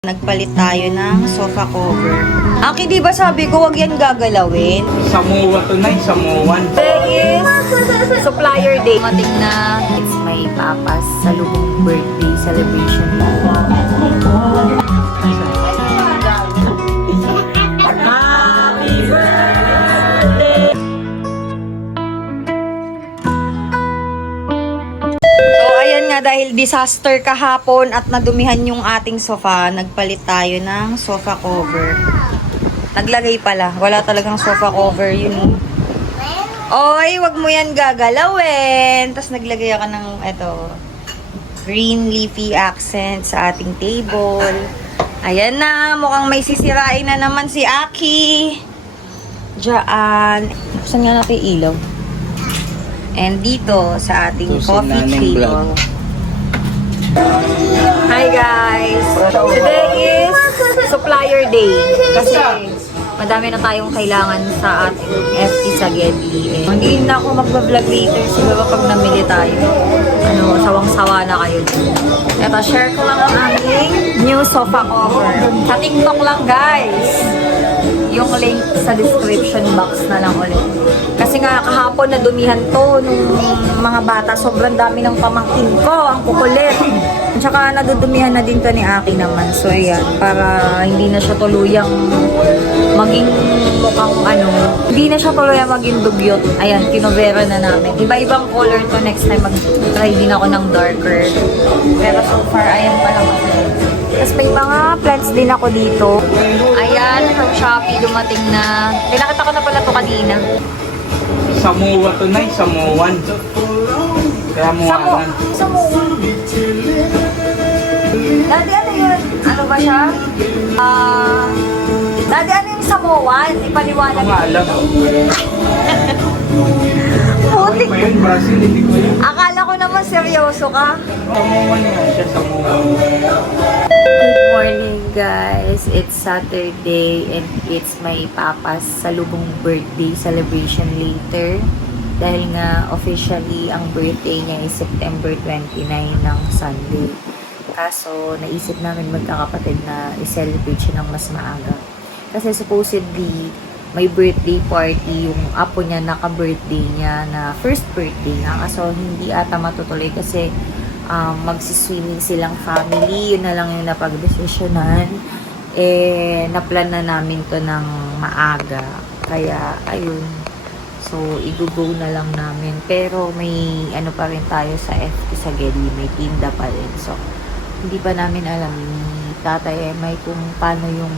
Nagpalit tayo ng sofa cover. Aki, di ba sabi ko wag yan gagalawin? Samoa to na, Samoan. Today is supplier day. Matik na it's my papa's salubong birthday celebration. Happy birthday! So ayan nga, dahil disaster kahapon at nadumihan yung ating sofa, nagpalit tayo ng sofa cover. Naglagay pala. Wala talagang sofa cover yun. Oy, wag mo yan gagalawin. Tapos naglagay ako ng green leafy accent sa ating table. Ayan na, mukhang may sisirain na naman si Aki. Diyan. Saan nga natin ilaw? And dito sa ating coffee table. Hi guys! Today is supplier day. Kasi madami na tayong kailangan sa ating FT sa Gedli. Hindi na ako magbablog later. Siguro pag namili tayo. Sawang-sawa na kayo. Ito, share ko lang ang aming new sofa cover. Sa TikTok lang guys. Yung link sa description box na lang ulit. Kasi nga kahapon nadumihan to nung mga bata. Sobrang dami ng pamangkin ko. Ang kukulit. Tsaka nadudumihan na din to ni Aki naman. So ayan, para hindi na siya tuluyang maging mukhang hindi na siya tuluyang maging dugyot. Ayan, kinovera na namin. Iba-ibang color to, next time mag-try din ako ng darker. Pero so far, ayan pa lang. Tapos may mga plants din ako dito. Ayan, from Shopee dumating na. Pinakita ko na pala to kanina. Samoa to na, Samoan. Kaya mo Samoan. Dati ano yun? Ano ba siya? Dati ano yung Samoan? Ipaliwanag. Ang alam. Putik. Ano yun, Brazil, hindi ko yun. Akala ko naman seryoso ka. Samoan nga siya, Samoan. Good morning guys. It's Saturday and it's my papa's salubong birthday celebration later. Dahil nga officially ang birthday niya is September 29 ng Sunday. Kaso naisip namin magkakapatid na i-celebrate siya ng mas maaga. Kasi supposedly may birthday party yung apo niya, naka-birthday niya na first birthday na. Kaso hindi ata matutuloy kasi magsiswimming silang family. Yun na lang yung napag-desisyonan. Na-plan na namin to ng maaga. Kaya ayun. So, i-go na lang namin. Pero may pa rin tayo sa FT sa Gedli. May tinda pa rin. So, hindi pa namin alam ni Tatay Emay kung paano yung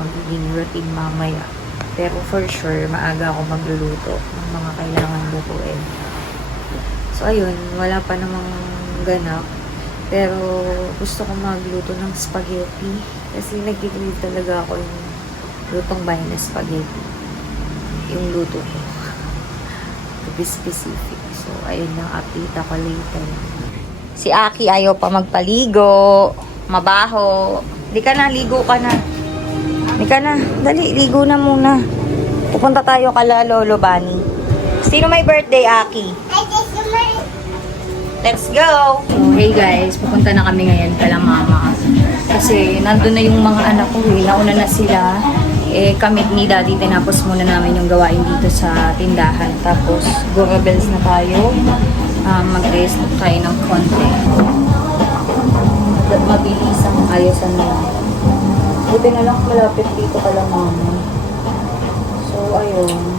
magiging routine mamaya. Pero for sure, maaga ako magluluto ng mga kailangan lutuin. So, ayun. Wala pa namang ganap. Pero, gusto ko magluto ng spaghetti. Kasi nag-crave talaga ako yung lutong bahay na spaghetti. Yung luto ko. To be specific. So, ayun lang, update ako later. Si Aki ayaw pa magpaligo. Mabaho. Di ka na, ligo ka na. Di ka na. Dali, ligo na muna. Pupunta tayo kala Lolo Bani. Sino may birthday, Aki? Let's go! Hey guys, pupunta na kami ngayon kala Mama. Kasi nandun na yung mga anak ko. Nauna na sila. Kami ni Daddy, tinapos muna namin yung gawain dito sa tindahan. Tapos, go-rebels na tayo. Mag-rest tayo ng konti. Mabilis ang ayasan na. Buti na lang malapit dito kala Mama. So, ayun.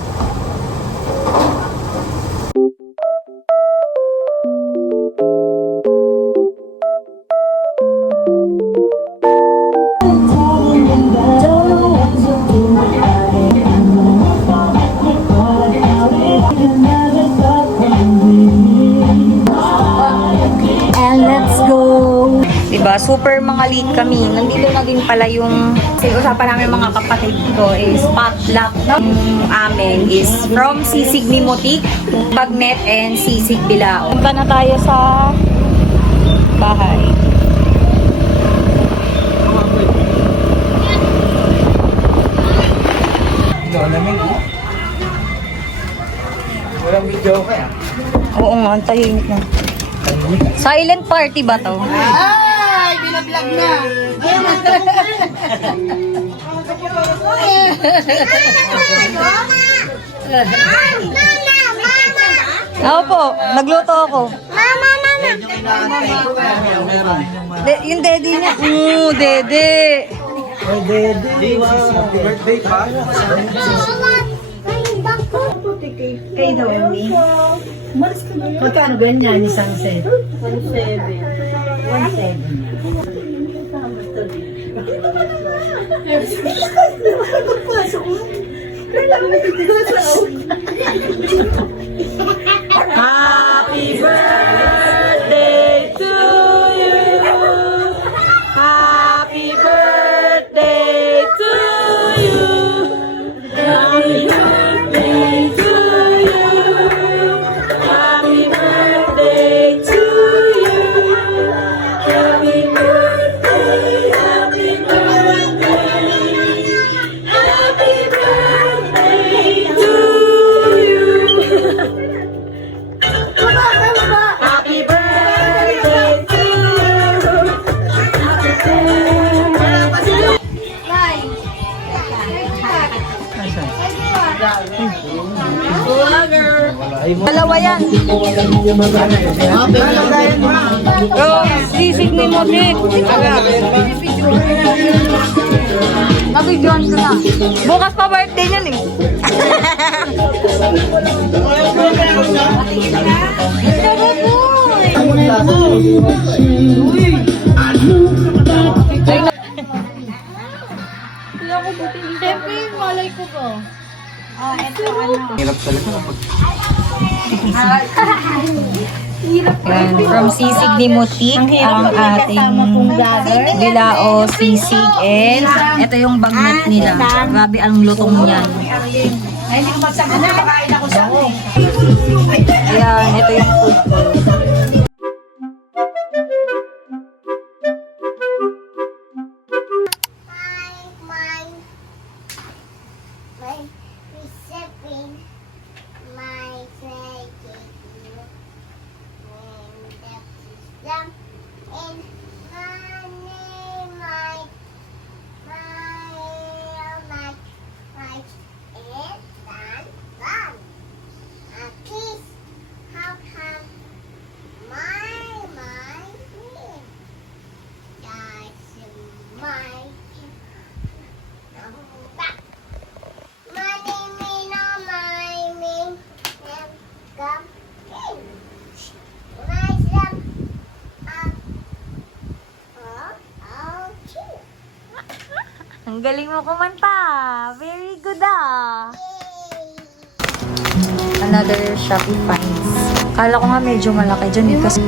Diba? Super mga late kami. Nandito na din pala yung usapan namin mga kapatid ko is potluck. Yung amin is from Sisig Mimotik, Bagnet, and Sisig Bilao. Punta na tayo sa bahay. Walang video kaya. Oo nga, ang tahimik na. Silent party ba to? Ay, nag-vlog na. Ako po, nagluto ako. Yung daddy niya. Dede. Happy birthday pa. Kay Doni. Magkano ganyan isang set? 1.7. 1.7. Happy birthday to you. Happy birthday to you. Happy birthday to you. Happy birthday to you. Happy birthday, happy birthday. Happy birthday to you. Happy birthday to you. Dalawa yan. Oh, sisig ni mo, Dick. Nabigyan ko na. Bukas pa birthday niyan eh. Siyempre, malay ko po. Oh, ito ano. Hirap talaga kapag Yan, from sisig ni Mutik, ang ating bilao sisig and ito yung bagnet nila. Grabe ang lutong niyan. Ay, hindi ko magsabi na. Kakain ako sa ako. Ayan, ito yung food ko. My recipe, my favorite and the system and my and done. A kiss, how come my name? That's my back. Ang galing mo kumanta. Very good ah. Another Shopee finds. Kala ko nga medyo malaki dyan eh kasi